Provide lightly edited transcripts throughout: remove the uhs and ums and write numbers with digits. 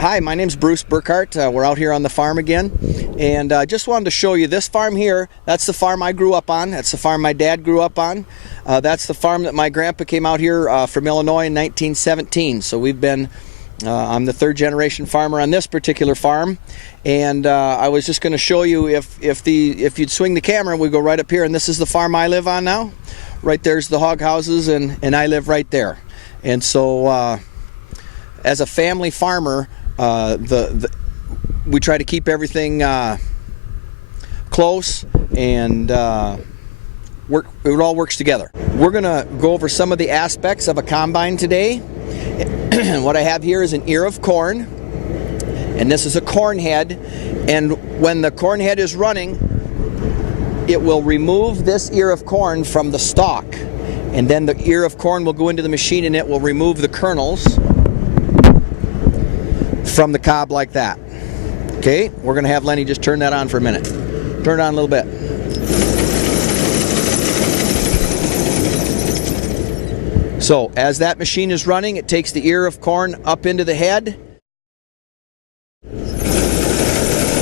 Hi, my name's Bruce Burkhart. We're out here on the farm again, and just wanted to show you this farm here. That's the farm I grew up on. That's the farm my dad grew up on. That's the farm that my grandpa came out here from Illinois in 1917. So we've been, I'm the third generation farmer on this particular farm, and I was just going to show you if you'd swing the camera, we go right up here, and this is the farm I live on now. Right there's the hog houses, and I live right there. And so as a family farmer, we try to keep everything close, and it all works together. We're gonna go over some of the aspects of a combine today. What I have here is an ear of corn, and this is a corn head, and when the corn head is running, it will remove this ear of corn from the stalk, and then the ear of corn will go into the machine and it will remove the kernels from the cob like that. Okay, we're going to have Lenny just turn that on for a minute. Turn it on a little bit. So as that machine is running, it takes the ear of corn up into the head.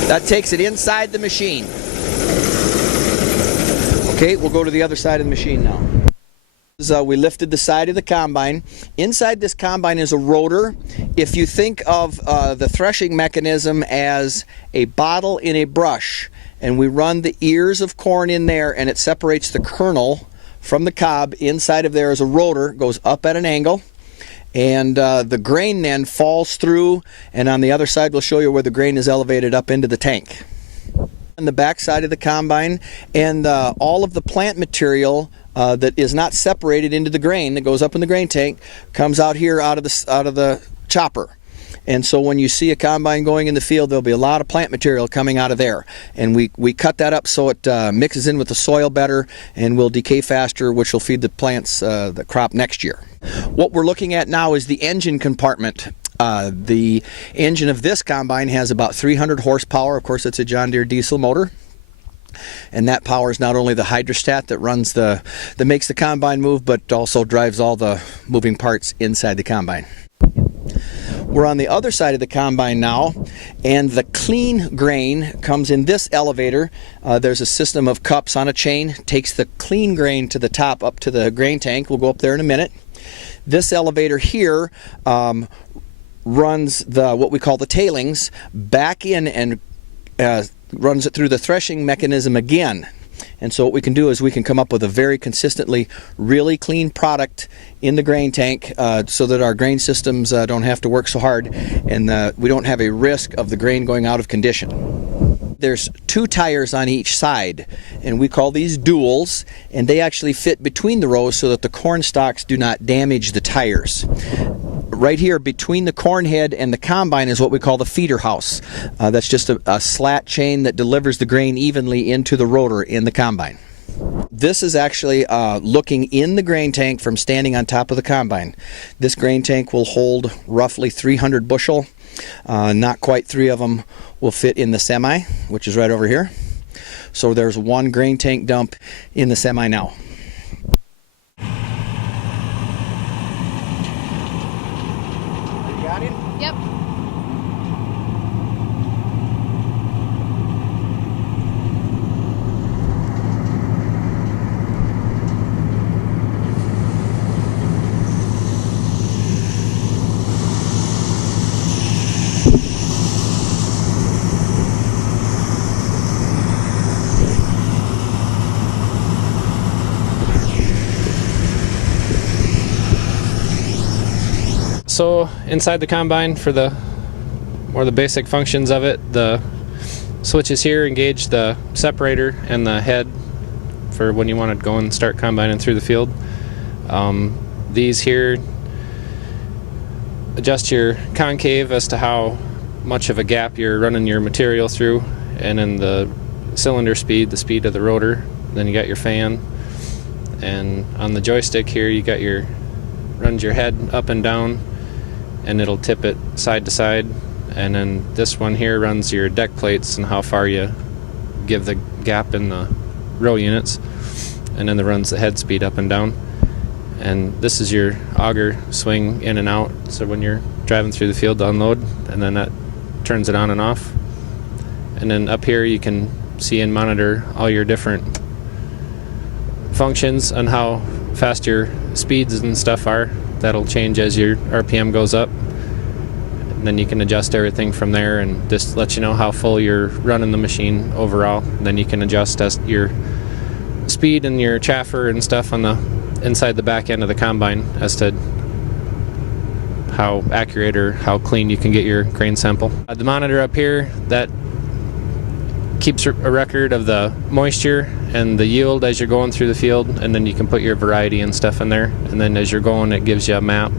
That takes it inside the machine. Okay, we'll go to the other side of the machine now. We lifted the side of the combine. Inside this combine is a rotor. If you think of the threshing mechanism as a bottle in a brush, and we run the ears of corn in there, and it separates the kernel from the cob, inside of there is a rotor, goes up at an angle, and the grain then falls through, and on the other side we'll show you where the grain is elevated up into the tank. On the back side of the combine, and all of the plant material that is not separated into the grain that goes up in the grain tank comes out here out of the chopper. And so when you see a combine going in the field, there'll be a lot of plant material coming out of there, and we cut that up so it mixes in with the soil better and will decay faster, which will feed the plants the crop next year. What we're looking at now is the engine compartment. The engine of this combine has about 300 horsepower. Of course, it's a John Deere diesel motor. And that powers not only the hydrostat that runs that makes the combine move, but also drives all the moving parts inside the combine. We're on the other side of the combine now, and the clean grain comes in this elevator. There's a system of cups on a chain, takes the clean grain to the top up to the grain tank. We'll go up there in a minute. This elevator here runs what we call the tailings back in and runs it through the threshing mechanism again. And so what we can do is we can come up with a very consistently really clean product in the grain tank, so that our grain systems don't have to work so hard, and we don't have a risk of the grain going out of condition. There's 2 tires on each side, and we call these duals, and they actually fit between the rows so that the corn stalks do not damage the tires. Right here between the corn head and the combine is what we call the feeder house. That's just a slat chain that delivers the grain evenly into the rotor in the combine. This is actually looking in the grain tank from standing on top of the combine. This grain tank will hold roughly 300 bushel. Not quite 3 of them will fit in the semi, which is right over here. So there's 1 grain tank dump in the semi now. Got it? Yep. So inside the combine, for the more the basic functions of it, the switches here engage the separator and the head for when you want to go and start combining through the field. These here adjust your concave as to how much of a gap you're running your material through, and then the cylinder speed, the speed of the rotor. Then you got your fan, and on the joystick here you got runs your head up and down, and it'll tip it side to side. And then this one here runs your deck plates and how far you give the gap in the row units, and then it runs the head speed up and down. And this is your auger swing in and out, so when you're driving through the field to unload, and then that turns it on and off. And then up here you can see and monitor all your different functions and how fast your speeds and stuff are. That'll change as your RPM goes up. And then you can adjust everything from there and just let you know how full you're running the machine overall. And then you can adjust as your speed and your chaffer and stuff on the inside the back end of the combine as to how accurate or how clean you can get your grain sample. The monitor up here, that keeps a record of the moisture and the yield as you're going through the field, and then you can put your variety and stuff in there, and then as you're going it gives you a map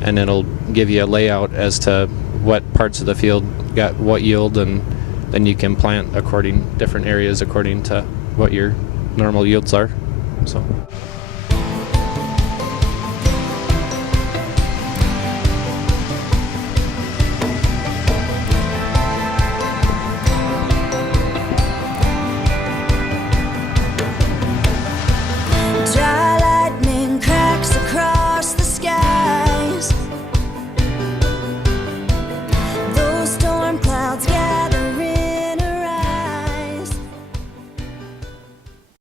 and it'll give you a layout as to what parts of the field got what yield, and then you can plant different areas according to what your normal yields are. So